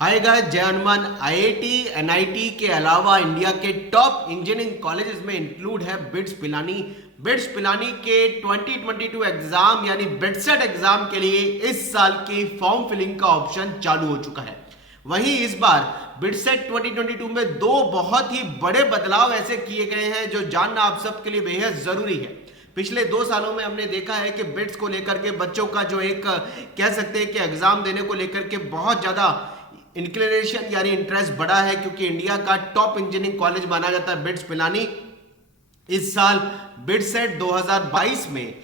Hi guys, जय Hanuman. IIT NIT के अलावा इंडिया के टॉप इंजीनियरिंग कॉलेजेस में इंक्लूड है बिट्स पिलानी। बिट्स पिलानी के 2022 एग्जाम यानी बिटसेट एग्जाम के लिए इस साल की फॉर्म फिलिंग का ऑप्शन चालू हो चुका है। वहीं इस बार बिटसेट 2022 में दो बहुत ही बड़े बदलाव ऐसे किए गए हैं जो जानना आप सबके लिए बेहद जरूरी है। पिछले 2 सालों में हमने देखा है कि बिट्स को लेकर के बच्चों का जो एक कह सकते हैं कि एग्जाम देने को लेकर के बहुत ज्यादा इंक्लिनेशन यानी इंटरेस्ट बढ़ा है, क्योंकि इंडिया का टॉप इंजीनियरिंग कॉलेज माना जाता है बिट्स पिलानी। इस साल बिटसेट 2022 में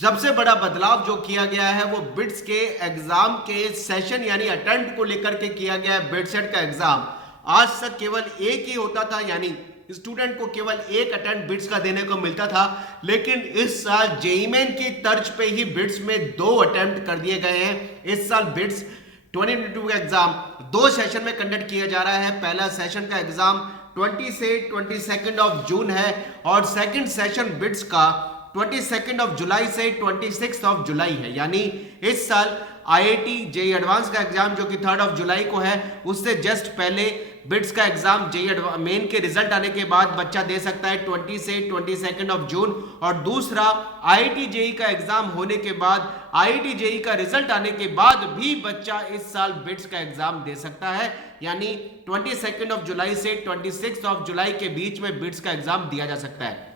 सबसे बड़ा बदलाव जो किया गया है वो बिट्स के एग्जाम के सेशन यानी अटेम्प्ट को लेकर के किया गया है। बिटसेट का एग्जाम आज तक केवल एक ही होता था, यानी स्टूडेंट को केवल एक अटेम्प्ट बिट्स का देने को मिलता था, लेकिन इस साल जेईई मेन की तर्ज पे ही बिट्स में 2 अटेम्प्ट कर दिए गए हैं। इस साल बिट्स 2022 का एग्जाम 2 सेशन में कंडक्ट किया जा रहा है। पहला सेशन का एग्जाम 20 से 22 ऑफ जून है और सेकंड सेशन बिट्स का 22 जुलाई से 26 जुलाई है। यानी इस साल आईआईटी जेईई एडवांस का एग्जाम जो कि 3 जुलाई को है, उससे जस्ट पहले बिट्स का एग्जाम जेईई मेन के रिजल्ट आने के बाद बच्चा दे सकता है 20 से 22 जून। और दूसरा आईआईटी जेईई का एग्जाम होने के बाद, आईआईटी जेईई का रिजल्ट आने के बाद भी बच्चा इस साल बिट्स का एग्जाम दे सकता है। यानी 22 जुलाई से 26 जुलाई के बीच में बिट्स का एग्जाम दिया जा सकता है।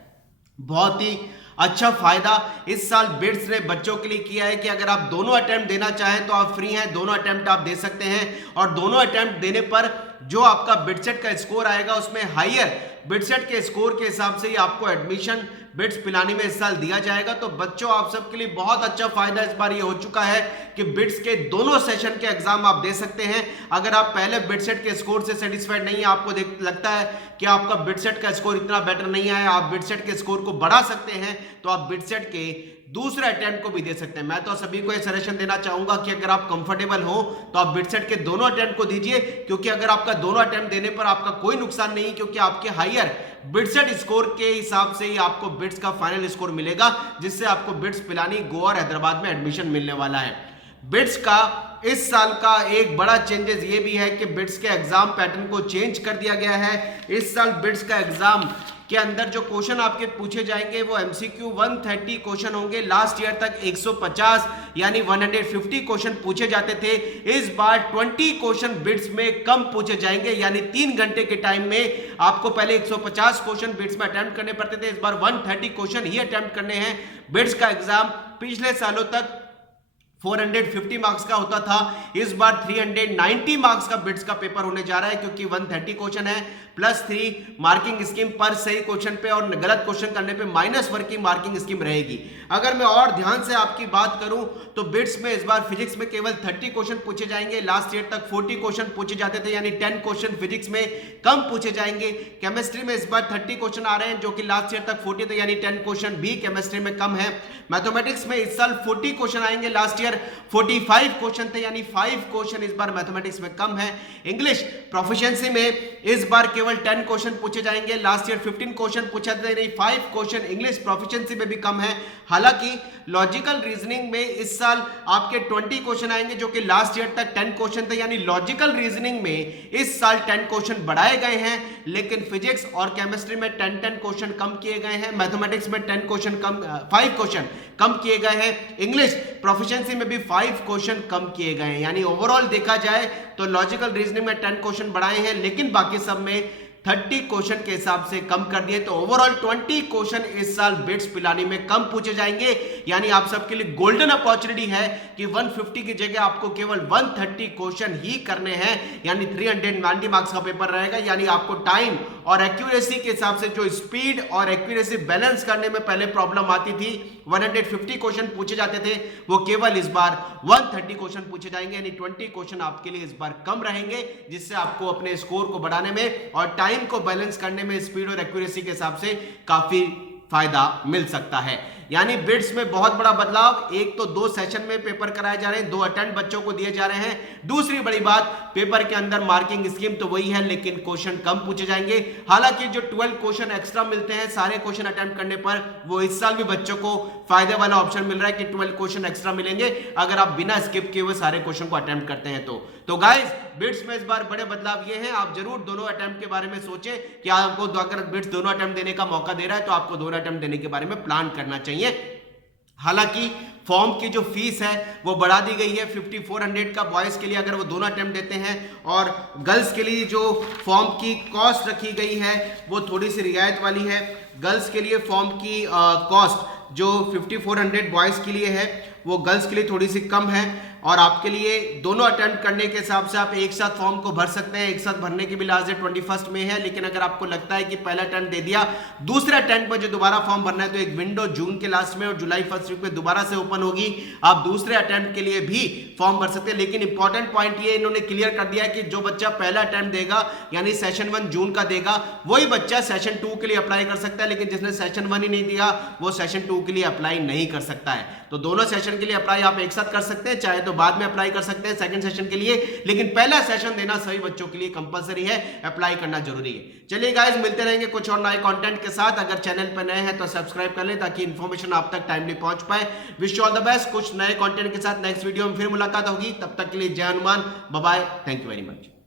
बहुत ही अच्छा फायदा इस साल बिट्स ने बच्चों के लिए किया है कि अगर आप दोनों अटेम्प्ट देना चाहें तो आप फ्री हैं, दोनों अटेम्प्ट आप दे सकते हैं। और दोनों अटेम्प्ट देने पर जो आपका बिटसेट का स्कोर आएगा उसमें हायर बिटसेट के स्कोर के हिसाब से ही आपको एडमिशन बिट्स पिलानी में इस साल दिया जाएगा। तो बच्चों, आप सबके लिए बहुत अच्छा फायदा इस बार ये हो चुका है कि बिट्स के दोनों सेशन के एग्जाम आप दे सकते हैं। अगर आप पहले बिटसेट के स्कोर से सेटिस्फाइड नहीं है, आपको लगता है कि आपका बिटसेट का स्कोर इतना बेटर नहीं आया, आप बिटसेट के स्कोर को बढ़ा सकते हैं, तो आप बिटसेट के दूसरे अटेम्प्ट को भी दे सकते हैं। मैं तो सभी को यह सजेशन देना चाहूंगा कि अगर आप कंफर्टेबल हो तो आप बिटसेट के दोनों अटेम्प्ट को दीजिए, क्योंकि अगर आपका दोनों अटेम्प्ट देने पर आपका कोई नुकसान नहीं, क्योंकि आपके हायर बिटसेट स्कोर के हिसाब से ही आपको बिट्स का फाइनल स्कोर मिलेगा, जिससे आपको बिट्स पिलानी गोवा और हैदराबाद में एडमिशन मिलने वाला है। बिट्स का इस साल का एक बड़ा चेंजेस ये भी है कि बिट्स के एग्जाम पैटर्न को चेंज कर दिया गया है। इस साल बिट्स का एग्जाम के अंदर जो क्वेश्चन आपके पूछे जाएंगे वो एमसीक्यू 130 क्वेश्चन होंगे। लास्ट ईयर तक 150 यानी 150 क्वेश्चन पूछे जाते थे। इस बार 20 क्वेश्चन बिट्स में कम पूछे जाएंगे, यानी 3 घंटे के टाइम में आपको पहले 150 क्वेश्चन बिट्स में अटेम्प्ट करने पड़ते थे, इस बार 130 क्वेश्चन ही अटेम्प्ट करने हैं। बिट्स का एग्जाम पिछले सालों तक 450 मार्क्स का होता था, इस बार 390 मार्क्स का बिट्स का पेपर होने जा रहा है, क्योंकि 130 क्वेश्चन है +3 मार्किंग स्कीम पर सही क्वेश्चन पे और गलत क्वेश्चन करने पे -1 की मार्किंग स्कीम रहेगी। अगर मैं और ध्यान से आपकी बात करूं तो बिट्स में इस बार फिजिक्स में केवल 30 क्वेश्चन पूछे जाएंगे। लास्ट ईयर तक 40 क्वेश्चन पूछे जाते थे, यानी 10 क्वेश्चन फिजिक्स में कम पूछे जाएंगे। केमिस्ट्री में इस बार 30 क्वेश्चन आ रहे हैं, जो कि लास्ट ईयर तक 40 थे, यानी 10 क्वेश्चन भी केमिस्ट्री में कम है। मैथमेटिक्स में इस साल 40 क्वेश्चन आएंगे, लास्ट ईयर 45 क्वेश्चन थे, यानी 5 क्वेश्चन इस बार मैथमेटिक्स में कम है। इंग्लिश प्रोफिशिएंसी में इस बार केवल 10 क्वेश्चन पूछे जाएंगे, लास्ट ईयर 15 क्वेश्चन पूछे थे, यानी 5 क्वेश्चन इंग्लिश प्रोफिशिएंसी में भी कम है। हालांकि लॉजिकल रीजनिंग में इस साल आपके 20 क्वेश्चन आएंगे, जो कि लास्ट ईयर तक 10 क्वेश्चन थे, यानी लॉजिकल रीजनिंग में इस साल 10 क्वेश्चन बढ़ाए गए हैं। लेकिन फिजिक्स और केमिस्ट्री में 10 क्वेश्चन कम किए गए हैं। मैथमेटिक्स में 10 क्वेश्चन कम 5 क्वेश्चन कम किए गए हैं। इंग्लिश प्रोफिशिएंसी में भी 5 क्वेश्चन कम किए गए हैं। यानी ओवरऑल देखा जाए तो लॉजिकल रीजनिंग में 10 क्वेश्चन बढ़ाए हैं, लेकिन बाकी सब में 30 क्वेश्चन के हिसाब से कम कर दिए। तो ओवरऑल 20 क्वेश्चन इस साल बिट्स पिलानी में कम पूछे जाएंगे। यानी आप सबके लिए गोल्डन अपॉर्चुनिटी है कि 150 की जगह आपको केवल 130 क्वेश्चन ही करने हैं, यानी 390 मार्क्स का पेपर रहेगा। यानी आपको टाइम और एक्यूरेसी के हिसाब से जो स्पीड और एक्यूरेसी बैलेंस करने में पहले प्रॉब्लम आती थी, 150 क्वेश्चन पूछे जाते थे, वो केवल इस बार 130 क्वेश्चन पूछे जाएंगे, यानी 20 क्वेश्चन आपके लिए इस बार कम रहेंगे, जिससे आपको अपने स्कोर को बढ़ाने में और टाइम को बैलेंस करने में स्पीड और एक्यूरेसी के हिसाब से काफी फायदा मिल सकता है। यानी बिट्स में बहुत बड़ा बदलाव, एक तो 2 सेशन में पेपर कराए जा रहे हैं, 2 अटेम्प्ट बच्चों को दिए जा रहे हैं। दूसरी बड़ी बात, पेपर के अंदर मार्किंग स्कीम तो वही है, लेकिन क्वेश्चन कम पूछे जाएंगे। हालांकि जो 12 क्वेश्चन एक्स्ट्रा मिलते हैं सारे क्वेश्चन अटेम्प्ट करने पर, वो इस साल भी बच्चों को फायदे वाला ऑप्शन मिल रहा है कि 12 क्वेश्चन एक्स्ट्रा मिलेंगे अगर आप बिना स्किप किए हुए सारे क्वेश्चन को अटेम्प्ट करते हैं तो गाइस बिट्स में इस बार बड़े बदलाव ये हैं, आप जरूर दोनों अटेम्प्ट के बारे में सोचें कि आपको अगर बिट्स दोनों अटेम्प्ट देने का मौका दे रहा है तो आपको दोनों अटेम्प्ट देने के बारे में प्लान करना चाहिए। हालांकि फॉर्म की जो फीस है वो बढ़ा दी गई है 5400 का बॉयज के लिए अगर वो दोनों अटेम्प्ट देते हैं, और गर्ल्स के लिए जो फॉर्म की कॉस्ट रखी गई है वो थोड़ी सी रियायत वाली है। गर्ल्स के लिए फॉर्म की कॉस्ट जो 5400 बॉयज के लिए है वो गर्ल्स के लिए थोड़ी सी कम है, और आपके लिए दोनों अटेम्प्ट करने के हिसाब से आप एक साथ फॉर्म को भर सकते हैं। एक साथ भरने की भी लास्ट डेट 21 में है, लेकिन अगर आपको लगता है कि पहला अटेम्प्ट दे दिया, दूसरे अटेम्प्ट में जो दोबारा फॉर्म भरना है तो एक विंडो जून के लास्ट में और जुलाई फर्स्ट वीक में दोबारा से ओपन होगी, आप दूसरे अटेम्प्ट के लिए भी फॉर्म भर सकते हैं। लेकिन इंपॉर्टेंट पॉइंट ये इन्होंने क्लियर कर दिया है कि जो बच्चा पहला अटेम्प्ट देगा यानी सेशन 1 जून का देगा, वही बच्चा सेशन 2 के लिए अप्लाई कर सकता है, लेकिन जिसने सेशन 1 ही नहीं दिया वो सेशन 2 के लिए अप्लाई नहीं कर सकता है। तो दोनों सेशन के लिए अप्लाई आप एक साथ कर सकते हैं, चाहे तो बाद में अप्लाई कर सकते हैं सेकंड सेशन के लिए, लेकिन पहला सेशन देना सभी बच्चों के लिए कंपलसरी है, अप्लाई करना जरूरी है। चलिए गाइस, मिलते रहेंगे कुछ और नए कंटेंट के साथ। अगर चैनल पर नए हैं तो सब्सक्राइब कर लें ताकि इंफॉर्मेशन आप तक टाइमली पहुंच पाए। Wish you all the best. कुछ नए कंटेंट के साथ नेक्स्ट वीडियो में फिर मुलाकात होगी, तब तक के लिए जय Hanuman, bye bye, thank you very much.